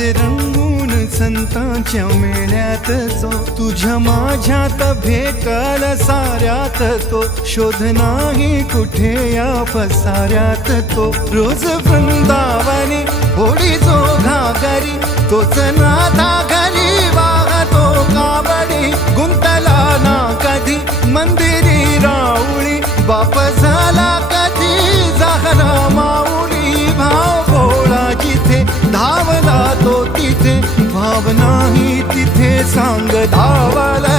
असे रंगून संतांच्या मेळ्यात जो तुझ्या माझ्यात भेटल साऱ्यात तो शोध नाही कुठे या पसाऱ्यात तो रोज वृंदावनी होडी जो घागरी तोच नाथा घरी वाहतो कावडी गुंतला ना कधी मंदिरी राऊळी बाप झाला कधी जाहरा माऊली भाव भोळा जिथे धावला तो तिथे भाव नाही तिथे सांग धावला